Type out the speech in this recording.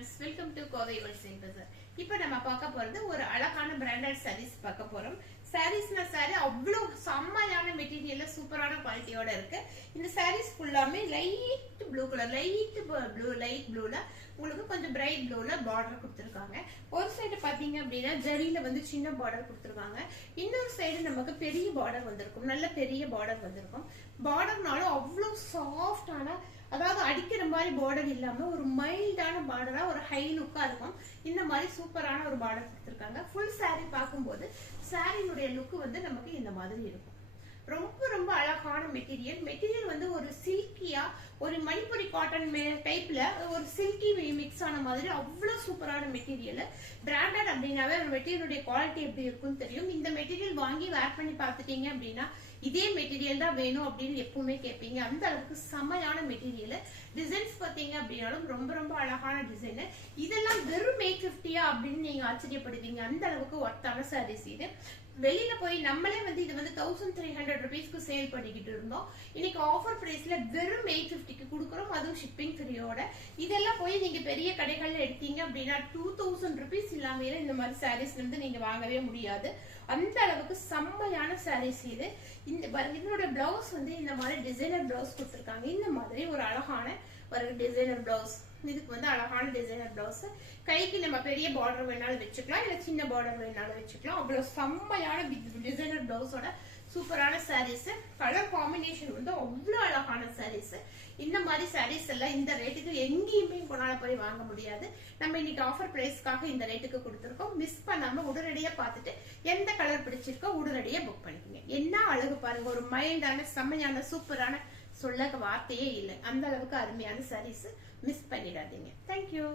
Friends, welcome to Kovai wholesale பஜார். இப்போ நம்ம பார்க்க போறது ஒரு அழகான பிராண்டட் சாரீஸ் பார்க்க போறோம். சாரீஸ்னா சாரி அவ்வளோ செம்மையான மெட்டீரியல்ல சூப்பரான குவாலிட்டியோட இருக்கு. இந்த சாரீஸ் ஃபுல்லாமே லைட் ப்ளூ கலர், லைட் ப்ளூல உங்களுக்கு கொஞ்சம் பிரைட் ப்ளூல பார்டர் கொடுத்துருக்காங்க. ஒரு சைடு பாத்தீங்க அப்படின்னா ஜரியில வந்து சின்ன பார்டர் கொடுத்துருக்காங்க. இன்னொரு சைடு நமக்கு பெரிய பார்டர் வந்திருக்கும், நல்ல பெரிய பார்டர் வந்திருக்கும். பார்டர்னாலும் அவ்வளோ சாஃப்டான, அதாவது அடிக்கிற மாதிரி பார்டர் இல்லாம ஒரு மைல்டான பார்டரா ஒரு ஹை லுக்கா இருக்கும். இந்த மாதிரி சூப்பரான ஒரு பார்டர் கொடுத்துருக்காங்க. ஃபுல் சாரி பார்க்கும்போது சாரியினுடைய லுக் வந்து நமக்கு இந்த மாதிரி இருக்கும். ரொம்ப ரொம்ப அழகான மெட்டீரியல் வந்து ஒரு சில்கியா, ஒரு மணிப்புரி காட்டன் டைப்ல ஒரு சில்கி மிக்ஸ் ஆன மாதிரி அவ்வளவு சூப்பரான மெட்டீரியல். பிராண்டட் அப்படின்னாவே ஒரு மெட்டீரியலுடைய குவாலிட்டி எப்படி இருக்குன்னு தெரியும். இந்த மெட்டீரியல் வாங்கி வேர் பண்ணி பார்த்துட்டீங்க அப்படின்னா இதே மெட்டீரியல் தான் வேணும் அப்படின்னு எப்பவுமே கேட்பீங்க. அந்த அளவுக்கு செமையான மெட்டீரியல். டிசைன்ஸ் பார்த்தீங்க அப்படின்னாலும் ரொம்ப ரொம்ப அழகான டிசைன். இதெல்லாம் வெறும் 850 அப்படின்னு நீங்க ஆச்சரியப்படுவீங்க. அந்த அளவுக்கு ஒர்த்தான சாரீஸ் இது. வெளியில போய் நம்மளே வந்து இது வந்து 1300 ருபீஸ்க்கு சேல் பண்ணிக்கிட்டு இருந்தோம். இன்னைக்கு ஆஃபர் பிரைஸ்ல வெறும் 850க்கு கொடுக்குறோம், அதுவும் ஷிப்பிங் ஃப்ரீயோட. இதெல்லாம் போய் நீங்க பெரிய கடைகள்ல எடுத்தீங்க அப்படின்னா 2000 ருபீஸ் இல்லாம இந்த மாதிரி சாரீஸ் வந்து நீங்க வாங்கவே முடியாது. அந்த அளவுக்கு செம்மையான சாரீஸ் இது. இதனோட பிளவுஸ் வந்து இந்த மாதிரி டிசைனர் பிளவுஸ் கொடுத்துருக்காங்க. இந்த மாதிரி ஒரு அழகான ஒரு டிசைனர் பிளவுஸ். இதுக்கு வந்து அழகான டிசைனர் பிளவுஸ். கைக்கு நம்ம பெரிய பார்டர் வேணாலும் வச்சுக்கலாம், இல்ல சின்ன பார்டர் வேணாலும் வச்சுக்கலாம். அவ்வளவு செம்மையான டிசைனர் பிளவுஸோட சூப்பரான சாரீஸ். கலர் காம்பினேஷன் வந்து அவ்வளவு அழகான சாரீஸ். இந்த மாதிரி சாரீஸ் எல்லாம் இந்த ரேட்டுக்கு எங்கேயுமே கொண்டாட போய் வாங்க முடியாது. நம்ம இன்னைக்கு ஆஃபர் பிரைஸ்க்காக இந்த ரேட்டுக்கு கொடுத்துருக்கோம். மிஸ் பண்ணாம உடனடியா பார்த்துட்டு எந்த கலர் பிடிச்சிருக்கோ உடனடியா புக் பண்ணிக்கோங்க. என்ன அழகு பாருங்க, ஒரு மைல்டான செம்மையான சூப்பரான சொல்ல வார்த்தையே இல்லை. அந்த அளவுக்கு அருமையான சாரீஸ். மிஸ் பண்ணிடாதீங்க. தேங்க்யூ.